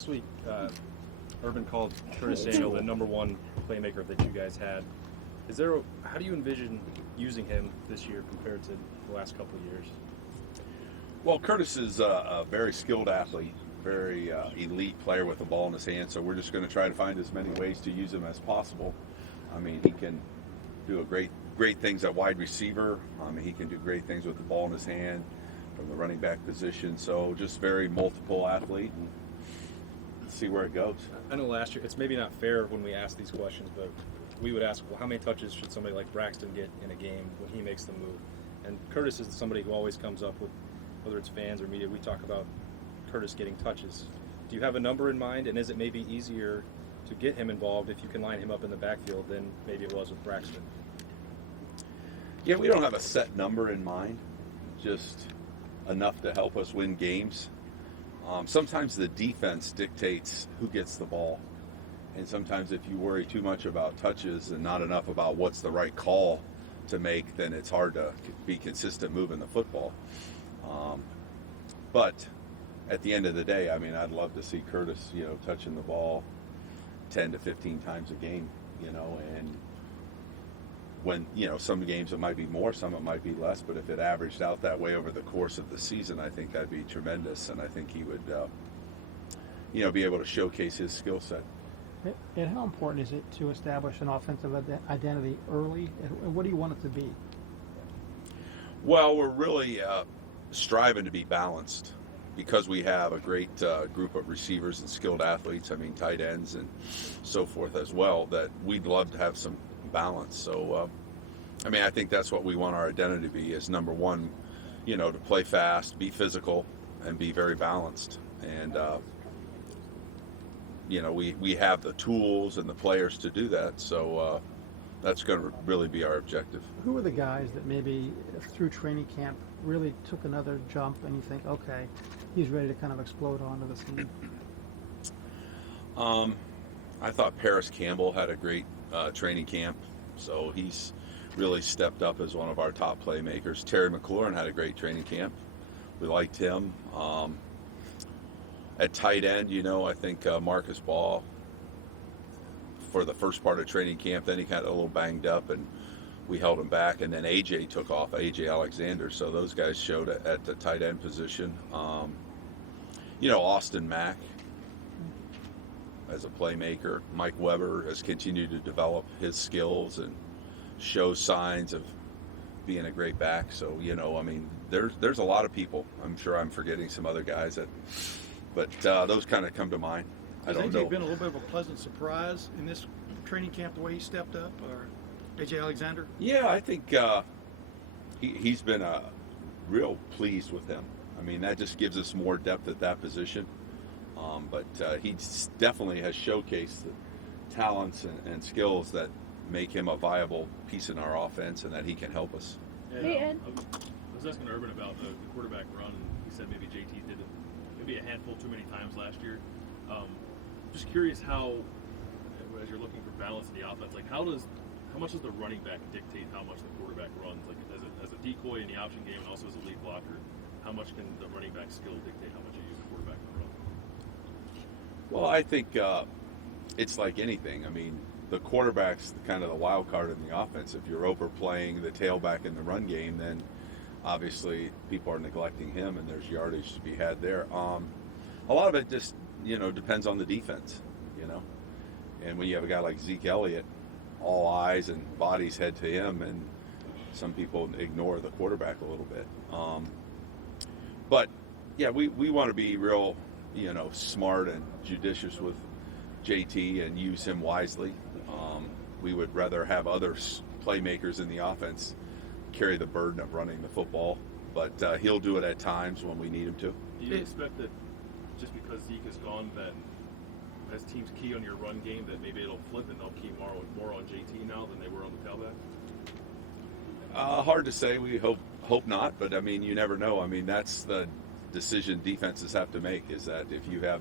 Last week, Urban called Curtis Samuel the number one playmaker that you guys had. How do you envision using him this year compared to the last couple of years? Well, Curtis is a very skilled athlete, very elite player with the ball in his hand, so we're just going to try to find as many ways to use him as possible. I mean, he can do great things at wide receiver. He can do great things with the ball in his hand from the running back position, so just very multiple athlete, and see where it goes. I know last year, it's maybe not fair when we ask these questions, but we would ask, well, how many touches should somebody like Braxton get in a game when he makes the move? And Curtis is somebody who always comes up with, whether it's fans or media, we talk about Curtis getting touches. Do you have a number in mind, and is it maybe easier to get him involved if you can line him up in the backfield than maybe it was with Braxton? Yeah, we don't have a set number in mind, just enough to help us win games. Sometimes the defense dictates who gets the ball. And sometimes if you worry too much about touches and not enough about what's the right call to make, then it's hard to be consistent moving the football. But at the end of the day, I mean, I'd love to see Curtis, touching the ball 10 to 15 times a game, and when, some games it might be more, some it might be less, but if it averaged out that way over the course of the season, I think that'd be tremendous, and I think he would, be able to showcase his skill set. And how important is it to establish an offensive identity early, and what do you want it to be? Well, we're really striving to be balanced because we have a great group of receivers and skilled athletes, tight ends and so forth as well, that we'd love to have some balance. So, I think that's what we want our identity to be, is number one, to play fast, be physical, and be very balanced. And, we have the tools and the players to do that. So that's going to really be our objective. Who are the guys that maybe through training camp really took another jump and you think, okay, he's ready to kind of explode onto the scene? I thought Paris Campbell had a great training camp, so he's really stepped up as one of our top playmakers. Terry McLaurin had a great training camp. We liked him. At tight end, I think Marcus Ball for the first part of training camp, then he got a little banged up and we held him back, and then AJ took off, AJ Alexander, so those guys showed at the tight end position. Austin Mack as a playmaker. Mike Weber has continued to develop his skills and show signs of being a great back. So, there's a lot of people. I'm sure I'm forgetting some other guys but those kind of come to mind. Has AJ been a little bit of a pleasant surprise in this training camp, the way he stepped up, or AJ Alexander? Yeah, I think he's been real pleased with him. That just gives us more depth at that position. But he definitely has showcased the talents and skills that make him a viable piece in our offense, and that he can help us. Yeah, Hey, Ed. I was asking Urban about the quarterback run. He said maybe JT did it maybe a handful too many times last year. Just curious how, as you're looking for balance in the offense, how much does the running back dictate how much the quarterback runs? Like as a decoy in the option game and also as a lead blocker, how much can the running back skill dictate how much you use the quarterback in the run? Well, I think it's like anything. The quarterback's kind of the wild card in the offense. If you're overplaying the tailback in the run game, then obviously people are neglecting him, and there's yardage to be had there. A lot of it just, depends on the defense, And when you have a guy like Zeke Elliott, all eyes and bodies head to him, and some people ignore the quarterback a little bit. But, yeah, we want to be real, smart and judicious with JT and use him wisely. We would rather have other playmakers in the offense carry the burden of running the football, but he'll do it at times when we need him to. Do you expect that just because Zeke is gone, that as teams key on your run game, that maybe it'll flip and they'll key more on JT now than they were on the tailback? Hard to say. We hope not, but you never know. That's the decision defenses have to make, is that if you have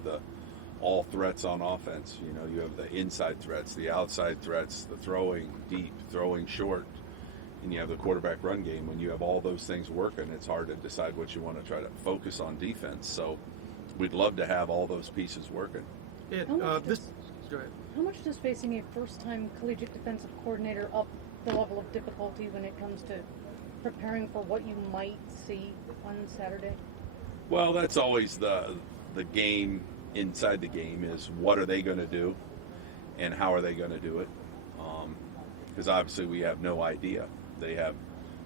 all threats on offense, you have the inside threats, the outside threats, the throwing deep, throwing short, and you have the quarterback run game. When you have all those things working, it's hard to decide what you want to try to focus on defense. So we'd love to have all those pieces working. Ed, How much this. does- Go ahead. How much does facing a first-time collegiate defensive coordinator up the level of difficulty when it comes to preparing for what you might see on Saturday? Well, that's always the game inside the game is what are they going to do and how are they going to do it? Because obviously we have no idea. They have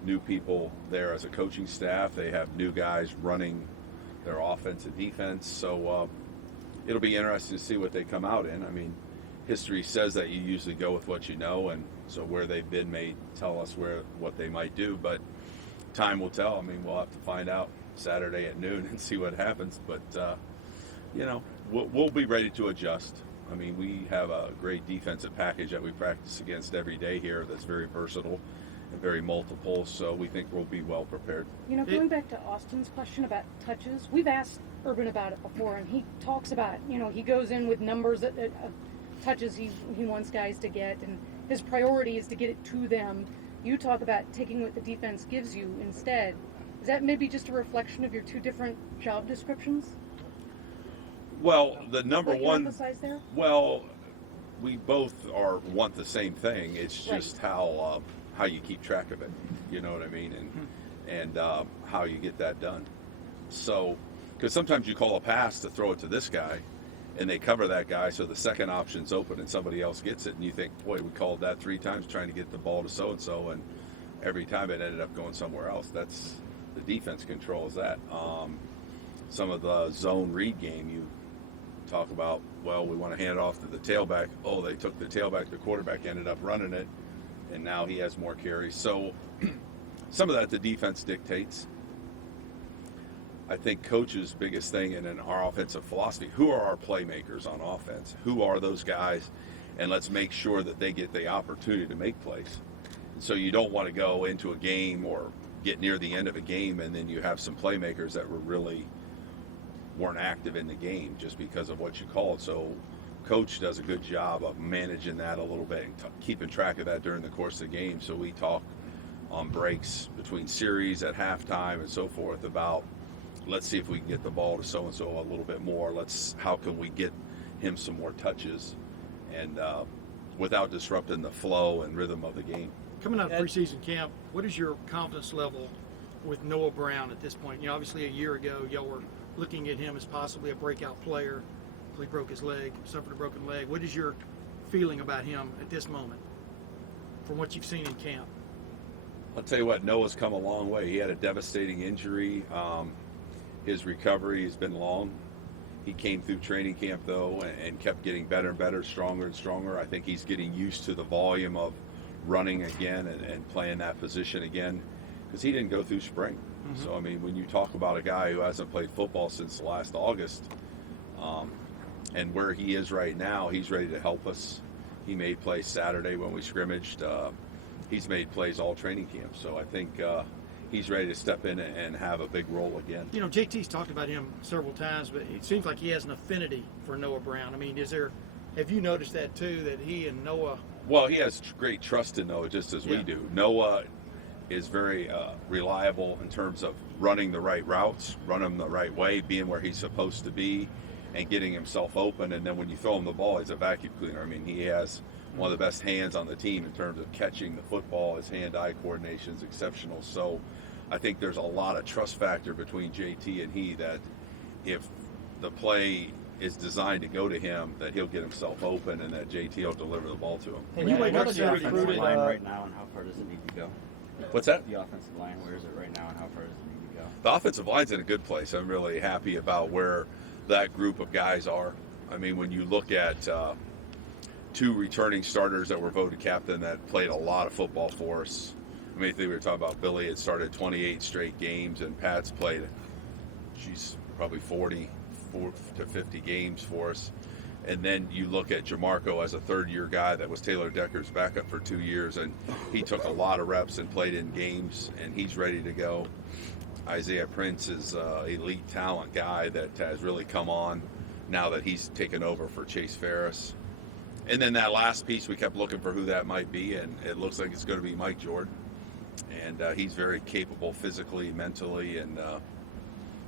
new people there as a coaching staff. They have new guys running their offense and defense. So it'll be interesting to see what they come out in. I mean, history says that you usually go with what you know, and so where they've been may tell us what they might do. But time will tell. I mean, we'll have to find out Saturday at noon and see what happens. But we'll be ready to adjust. I mean, we have a great defensive package that we practice against every day here that's very versatile and very multiple, so we think we'll be well prepared. You know, going back to Austin's question about touches, we've asked Urban about it before, and he talks about, he goes in with numbers of touches he wants guys to get, and his priority is to get it to them. You talk about taking what the defense gives you instead. Is that maybe just a reflection of your two different job descriptions? Well, the number What you one. emphasize there? Well, we both want the same thing. It's just how you keep track of it. You know what I mean, and how you get that done. So, because sometimes you call a pass to throw it to this guy, and they cover that guy, so the second option's open, and somebody else gets it, and you think, boy, we called that 3 times trying to get the ball to so and so, and every time it ended up going somewhere else. That's the defense controls that. Some of the zone read game, you talk about, well, we want to hand it off to the tailback. Oh, they took the tailback, the quarterback ended up running it, and now he has more carries. So some of that the defense dictates. I think coach's biggest thing in our offensive philosophy, who are our playmakers on offense? Who are those guys? And let's make sure that they get the opportunity to make plays. So you don't want to go into a game or get near the end of a game and then you have some playmakers that weren't active in the game just because of what you called. So coach does a good job of managing that a little bit and keeping track of that during the course of the game. So we talk on breaks between series at halftime and so forth about, let's see if we can get the ball to so-and-so a little bit more. How can we get him some more touches and without disrupting the flow and rhythm of the game. Coming out of preseason camp, what is your confidence level with Noah Brown at this point? Obviously a year ago, y'all were looking at him as possibly a breakout player. He broke his leg, suffered a broken leg. What is your feeling about him at this moment from what you've seen in camp? I'll tell you what, Noah's come a long way. He had a devastating injury. His recovery has been long. He came through training camp, though, and kept getting better and better, stronger and stronger. I think he's getting used to the volume of running again and playing that position again because he didn't go through spring. Mm-hmm. So, I mean, when you talk about a guy who hasn't played football since last August and where he is right now, he's ready to help us. He made plays Saturday when we scrimmaged. He's made plays all training camp. So I think he's ready to step in and have a big role again. JT's talked about him several times, but it seems like he has an affinity for Noah Brown. I mean, have you noticed that too, that he and Noah? Well, he has great trust in Noah, just as we do. Noah is very reliable in terms of running the right routes, running them the right way, being where he's supposed to be, and getting himself open. And then when you throw him the ball, he's a vacuum cleaner. I mean, he has one of the best hands on the team in terms of catching the football. His hand-eye coordination is exceptional. So I think there's a lot of trust factor between JT and he that if the play is designed to go to him, that he'll get himself open and that JT will deliver the ball to him. When you wake up where's the Saturday offensive recruited, line right now, and how far does it need to go? What's that? The offensive line, where is it right now, and how far does it need to go? The offensive line's in a good place. I'm really happy about where that group of guys are. I mean, when you look at two returning starters that were voted captain that played a lot of football for us. I mean, we were talking about Billy had started 28 straight games, and Pat's played, probably 40 to 50 games for us. And then you look at Jamarco as a third-year guy that was Taylor Decker's backup for 2 years, and he took a lot of reps and played in games, and he's ready to go. Isaiah Prince is an elite talent guy that has really come on now that he's taken over for Chase Ferris. And then that last piece, we kept looking for who that might be, and it looks like it's going to be Mike Jordan. And he's very capable physically, mentally, and,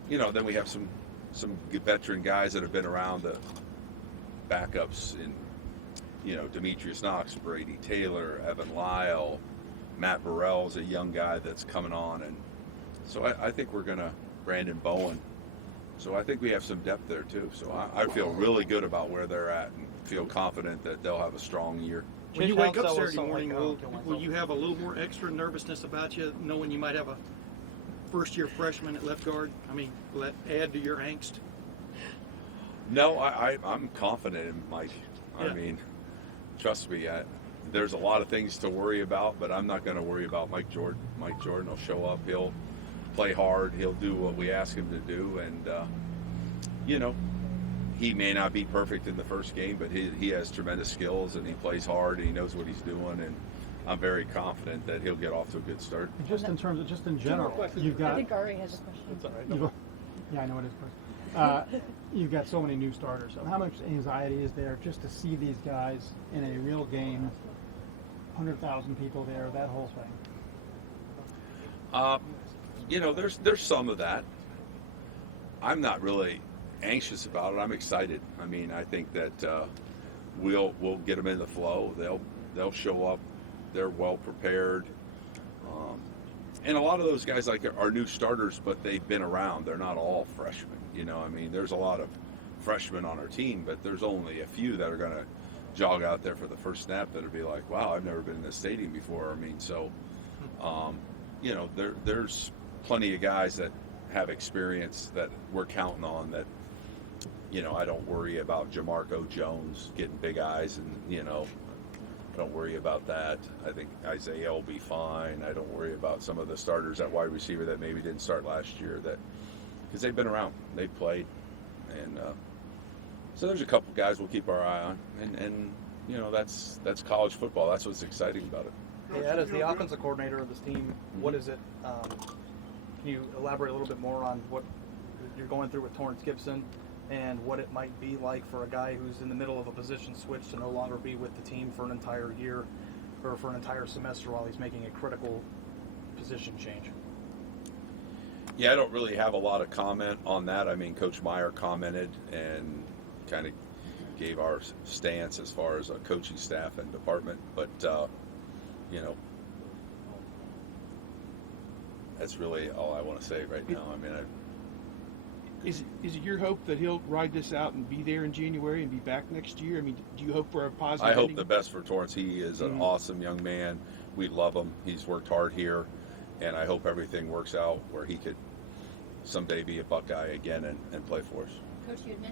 then we have some some good veteran guys that have been around, the backups in, Demetrius Knox, Brady Taylor, Evan Lyle, Matt Burrell's a young guy that's coming on, and so I think we're gonna Brandon Bowen. So I think we have some depth there too. So I feel really good about where they're at and feel confident that they'll have a strong year. When you Chase wake up House, that was Saturday something morning, like, will you have a little more extra nervousness about you, knowing you might have a first-year freshman at left guard? I mean, will that add to your angst? No, I'm confident in Mike. Yeah. I mean, trust me, there's a lot of things to worry about, but I'm not going to worry about Mike Jordan. Mike Jordan will show up. He'll play hard. He'll do what we ask him to do. And, he may not be perfect in the first game, but he has tremendous skills, and he plays hard, and he knows what he's doing. And I'm very confident that he'll get off to a good start. And just in terms of, just in general, you've got. I think Ari has a question. That's all right. Yeah, I know it is. You've got so many new starters. So how much anxiety is there just to see these guys in a real game? 100,000 people there, that whole thing. There's some of that. I'm not really anxious about it. I'm excited. I mean, I think that we'll get them in the flow. They'll show up. They're well prepared. And a lot of those guys are new starters, but they've been around. They're not all freshmen. I mean, there's a lot of freshmen on our team, but there's only a few that are going to jog out there for the first snap that'll be like, wow, I've never been in this stadium before. I mean, so, there's plenty of guys that have experience that we're counting on that, I don't worry about Jamarco Jones getting big eyes and, I don't worry about that. I think Isaiah will be fine. I don't worry about some of the starters at wide receiver that maybe didn't start last year because they've been around, they've played, and so there's a couple guys we'll keep our eye on, and that's college football. That's what's exciting about it. Hey, Ed, as the offensive coordinator of this team, what is it? Can you elaborate a little bit more on what you're going through with Torrence Gibson and what it might be like for a guy who's in the middle of a position switch to no longer be with the team for an entire year or for an entire semester while he's making a critical position change? Yeah, I don't really have a lot of comment on that. I mean, Coach Meyer commented and kind of gave our stance as far as a coaching staff and department, but that's really all I want to say right now. I mean, Is it your hope that he'll ride this out and be there in January and be back next year? I mean, do you hope for a positive I hope ending? the best for Torrance. He is an awesome young man. We love him. He's worked hard here, and I hope everything works out where he could someday be a Buckeye again and play for us. Coach, you had mentioned